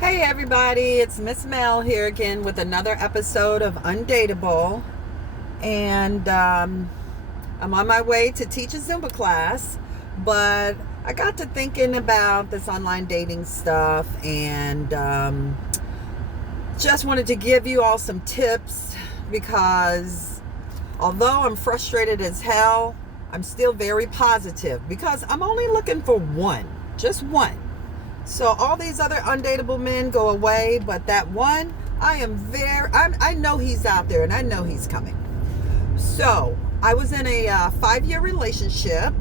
Hey everybody, it's Miss Mel here again with another episode of Undateable. And I'm on my way to teach a Zumba class, but I got to thinking about this online dating stuff and just wanted to give you all some tips because although I'm frustrated as hell, I'm still very positive because I'm only looking for one, just one. So all these other undateable men go away, but that one, I know he's out there and I know he's coming. So I was in a 5-year relationship.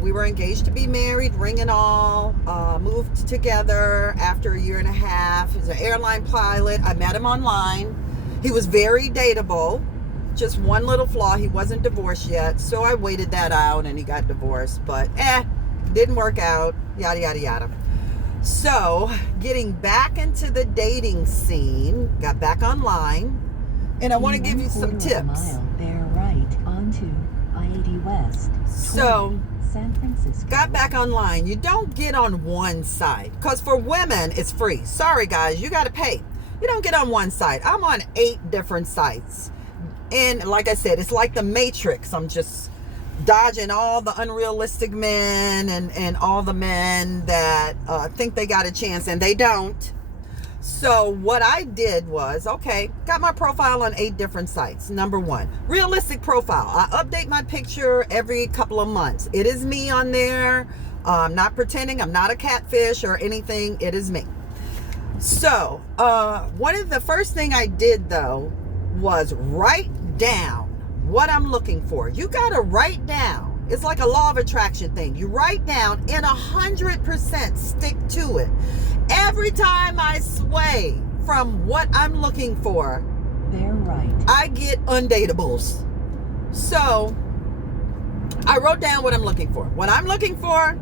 We were engaged to be married, ring and all, moved together after a year and a half. He's an airline pilot. I met him online. He was very dateable. Just one little flaw, he wasn't divorced yet. So I waited that out and he got divorced, but didn't work out, yada, yada, yada. So, getting back into the dating scene, got back online, and I want to give you some tips. Bear right onto I-80 West. So, San Francisco. got back online. You don't get on one site, because for women, it's free. Sorry, guys, you got to pay. You don't get on one site. I'm on 8 different sites. And like I said, it's like the Matrix. I'm just dodging all the unrealistic men and all the men that think they got a chance and they don't. So what I did was, okay, got my profile on 8 different sites. Number 1, realistic profile. I update my picture every couple of months. It is me on there. I'm not pretending. I'm not a catfish or anything. It is me. So one of the first thing I did though was write down what I'm looking for. You got to write down. It's like a law of attraction thing. You write down and 100% stick to it. Every time I sway from what I'm looking for, Bear right. I get undateables. So I wrote down what I'm looking for. What I'm looking for,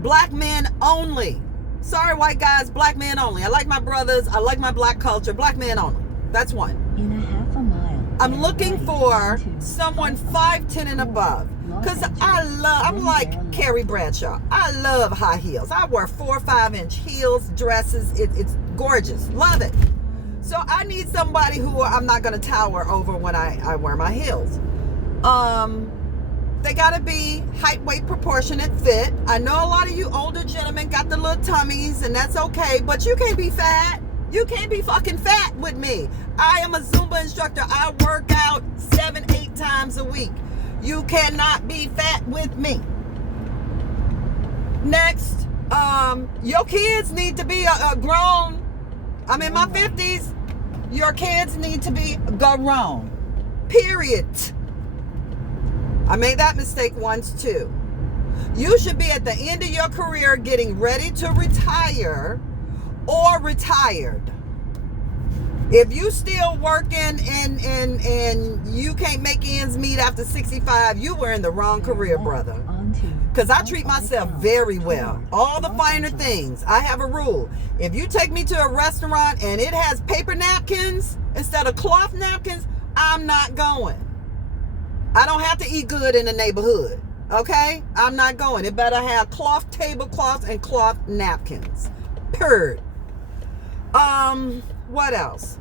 black men only. Sorry, white guys, black men only. I like my brothers. I like my black culture. Black men only. That's one. In a half a mile. I'm looking for someone 5'10" and above. Because I'm like Carrie Bradshaw. I love high heels. I wear 4 or 5 inch heels, dresses. It's gorgeous. Love it. So I need somebody who I'm not going to tower over when I wear my heels. They got to be height, weight, proportionate, fit. I know a lot of you older gentlemen got the little tummies, and that's okay. But you can't be fat. You can't be fucking fat with me. I am a Zumba instructor. I work out 7-8 times a week. You cannot be fat with me. Next, your kids need to be grown. I'm in my 50s. Your kids need to be grown. Period. I made that mistake once too. You should be at the end of your career getting ready to retire or retired. If you still working and you can't make ends meet after 65, you were in the wrong career, brother. Because I treat myself very well. All the finer things. I have a rule. If you take me to a restaurant and it has paper napkins instead of cloth napkins, I'm not going. I don't have to eat good in the neighborhood. Okay? I'm not going. It better have cloth tablecloths and cloth napkins. Purred. What else?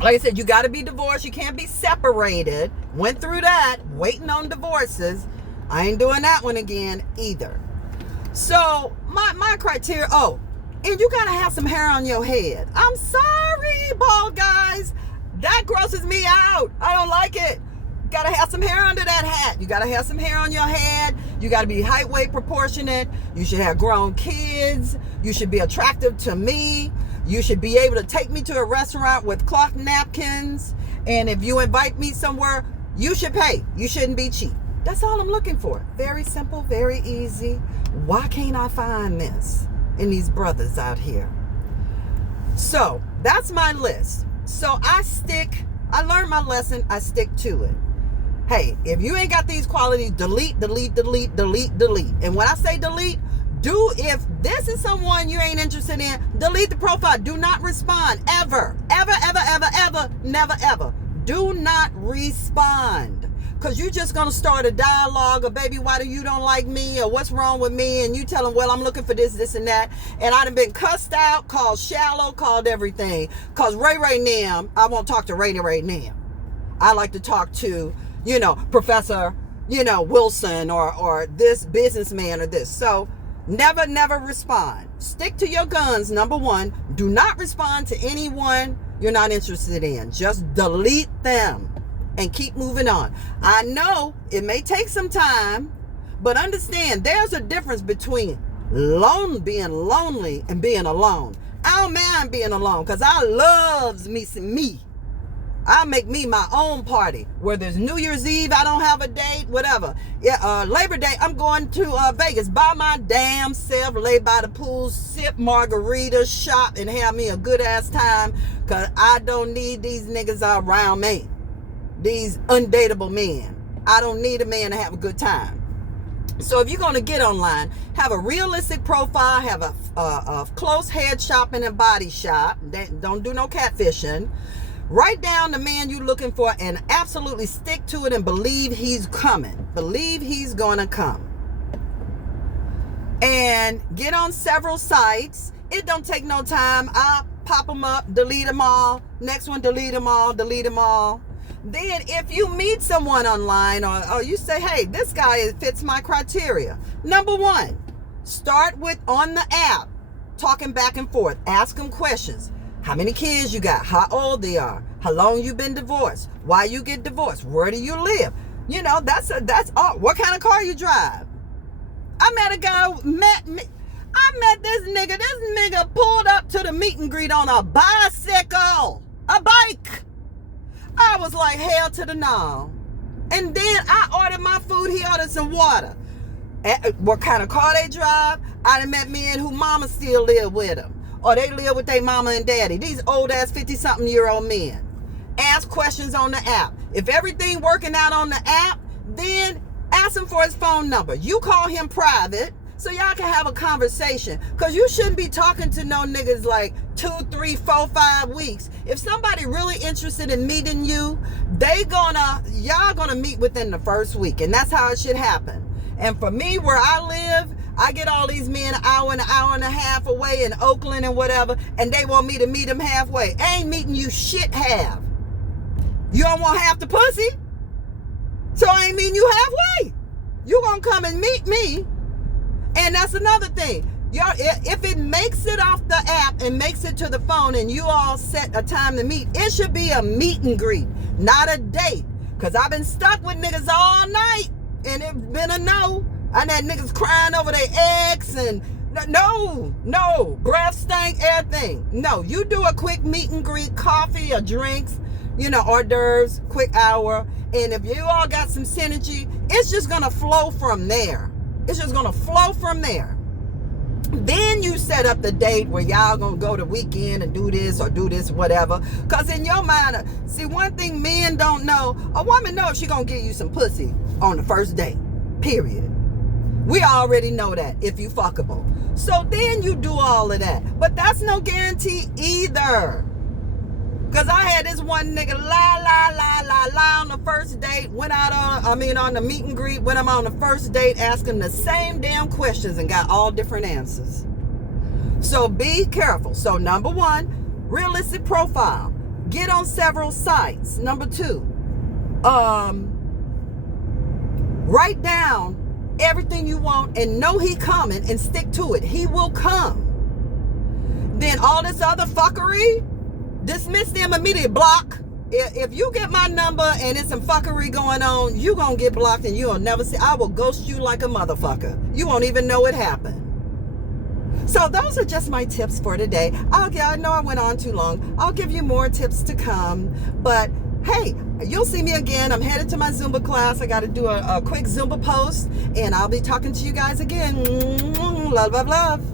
Like I said, you got to be divorced. You can't be separated. Went through that. Waiting on divorces. I ain't doing that one again either. So my criteria. Oh, and you got to have some hair on your head. I'm sorry, bald guys. That grosses me out. I don't like it. Got to have some hair under that hat. You got to have some hair on your head. You got to be height, weight, proportionate. You should have grown kids. You should be attractive to me. You should be able to take me to a restaurant with cloth napkins. And if you invite me somewhere, you should pay. You shouldn't be cheap. That's all I'm looking for. Very simple, very easy. Why can't I find this in these brothers out here? So that's my list. So I learned my lesson. I stick to it. Hey, if you ain't got these qualities, delete, delete, delete, delete, delete. And when I say delete, if this is someone you ain't interested in, delete the profile. Do not respond ever, ever, ever, ever, ever, never, ever. Do not respond. because you're just going to start a dialogue of, baby, why do you don't like me, or what's wrong with me, and you tell them, well, I'm looking for this, and that, and I'd have been cussed out, called shallow, called everything, because Ray Nam, I won't talk to Ray Nam. I like to talk to, Professor, Wilson, or this businessman or this. So never respond. Stick to your guns. Number one, do not respond to anyone you're not interested in. Just delete them and keep moving on. I know it may take some time, but understand there's a difference between being lonely and being alone. I don't mind being alone because I loves me some me. I make me my own party. Whether it's New Year's Eve, I don't have a date, whatever. Yeah, Labor Day, I'm going to Vegas by my damn self, lay by the pool, sip margaritas, shop, and have me a good ass time, because I don't need these niggas around me. These undateable men. I don't need a man to have a good time. So if you're going to get online, have a realistic profile, have a close head shopping and body shop. Don't do no catfishing. Write down the man you're looking for and absolutely stick to it and believe he's coming. Believe he's going to come. And get on several sites. It don't take no time. I'll pop them up, delete them all. Next one, delete them all, delete them all. Then if you meet someone online or you say, hey, this guy fits my criteria. Number one, start with on the app, talking back and forth. Ask them questions. How many kids you got? How old they are? How long you been divorced? Why you get divorced? Where do you live? That's all. What kind of car you drive? I met a guy, I met this nigga. This nigga pulled up to the meet and greet on a bicycle. A bike. I was like, hell to the no. And then I ordered my food. He ordered some water. What kind of car they drive? I done met men who mama still live with them. Or they live with their mama and daddy. These old ass 50-something-year-old men. Ask questions on the app. If everything working out on the app, then ask him for his phone number. You call him private so y'all can have a conversation. Because you shouldn't be talking to no niggas like 2, 3, 4, 5 weeks. If somebody really interested in meeting you, y'all gonna meet within the first week. And that's how it should happen. And for me, where I live, I get all these men an hour and a half away in Oakland and whatever, and they want me to meet them halfway. I ain't meeting you shit half. You don't want half the pussy, so I ain't meeting you halfway. You gonna come and meet me. And that's another thing. If it makes it off the app and makes it to the phone and you all set a time to meet, it should be a meet and greet, not a date. Because I've been stuck with niggas all night and it's been a no. I had niggas crying over their ex and no, breath stank, everything. No, you do a quick meet and greet, coffee or drinks, hors d'oeuvres, quick hour. And if you all got some synergy, it's just going to flow from there. It's just going to flow from there. Then you set up the date where y'all going to go the weekend and do this or do this, whatever. Because in your mind, see, one thing men don't know, a woman knows if she going to give you some pussy on the first date, period. We already know that if you fuckable. So then you do all of that. But that's no guarantee either. Because I had this one nigga lie on the first date, on the meet and greet, when I'm on the first date, asking the same damn questions and got all different answers. So be careful. So number one, realistic profile. Get on several sites. Number two, write down everything you want and know he coming and stick to it. He will come. Then all this other fuckery, dismiss them immediately. Block. If you get my number and it's some fuckery going on, you gonna get blocked and you'll never see. I will ghost you like a motherfucker. You won't even know it happened. So those are just my tips for today. I know I went on too long. I'll give you more tips to come. But hey, you'll see me again. I'm headed to my Zumba class. I got to do a quick Zumba post. And I'll be talking to you guys again. Love, love, love.